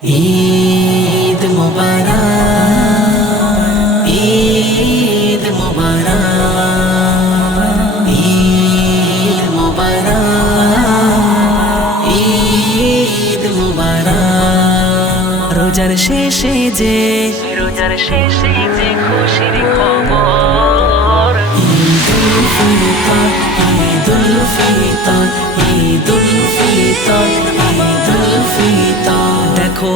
ঈদ মুবারক, ঈদ মুবারক, ঈদ মুবারক, ঈদ মুবারক। রোজার শেষে যে খুশির খবর, ঈদুল ফিতর, ঈদুল ফিতর, ঈদুল ফিতর, ঈদুল ফিতর। দেখো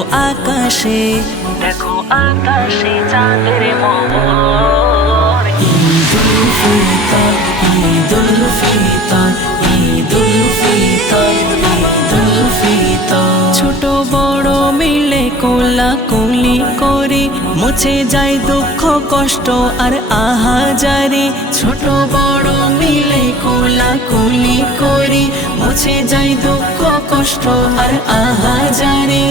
আকাশে চাঁদের মোহর, ঈদুল ফিতর, ঈদুল ফিতর, ঈদুল ফিতর, ঈদুল ফিতর। ছোট বড় মিলে কোলাকুলি করি, মুছে যায় দুঃখ কষ্ট আর আহাজারি। ছোট বড় মিলে কোলাকুলি করি, মুছে যায় দুঃখ কষ্ট আর আহাজারি,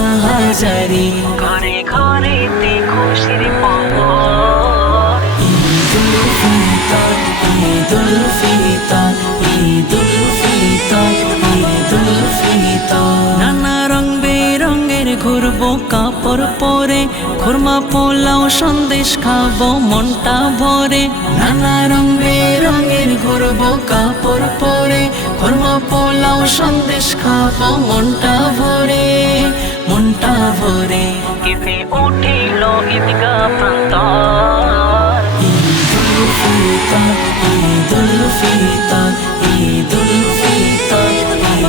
আহাজারি। ঘরে ঘরেতে খুশির পবন, ঈদুল ফিতর, ঈদুল ফিতর, ঈদুল ফিতর, ঈদুল ফিতর। নানা রং বেরঙের ঘুরবো কাপড় পরে, খুরমা পোলাও সন্দেশ খাবো মনটা ভরে। নানা রং বেরঙের ঘুরবো কাপড় পরে, খুরমা পোলাও সন্দেশ খাবো মনটা ভরে, মনটা ভরে। কেঁপে উঠিল ঈদগাহ প্রান্তর, ঈদুল ফিতর, ঈদুল ফিতর, ঈদুল ফিতর,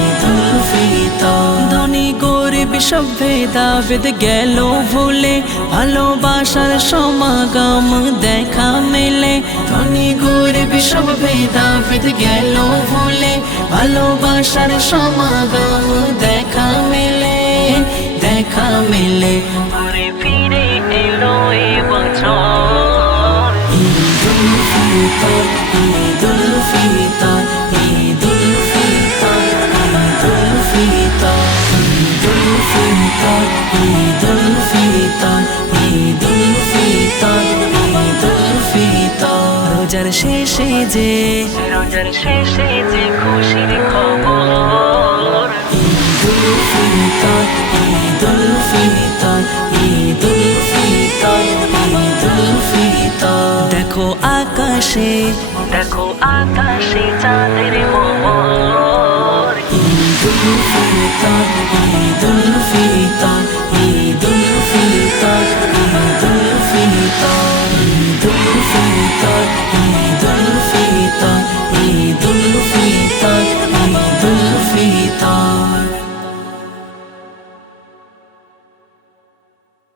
ঈদুল ফিতর। ধনী গরিব সব ভেদাভেদ গেল ভুলে, ভালোবাসার সমাগম দেখা মেলে। ধনী গরিব সব ভেদাভেদ গেল ভুলে, ভালোবাসার সমাগম দেখা মেলে, দেখা মেলে। ঘুরে ফিরে এলো এ বছর, ঈদুল ফিতর, ঈদুল ফিতর, ঈদুল ফিতর, ঈদুল ফিতর, ঈদুল ফিতর, ঈদুল ফিতর, ঈদুল ফিতর, ঈদুল ফিতর। রোজার শেষে যে খুশির খবর, ঈদুল ফিতর, ঈদুল ফিতর, ঈদুল ফিতর, ঈদুল ফিতর। দেখো আকাশে চাঁদের মোহর,